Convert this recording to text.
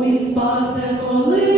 мій спасе, коли.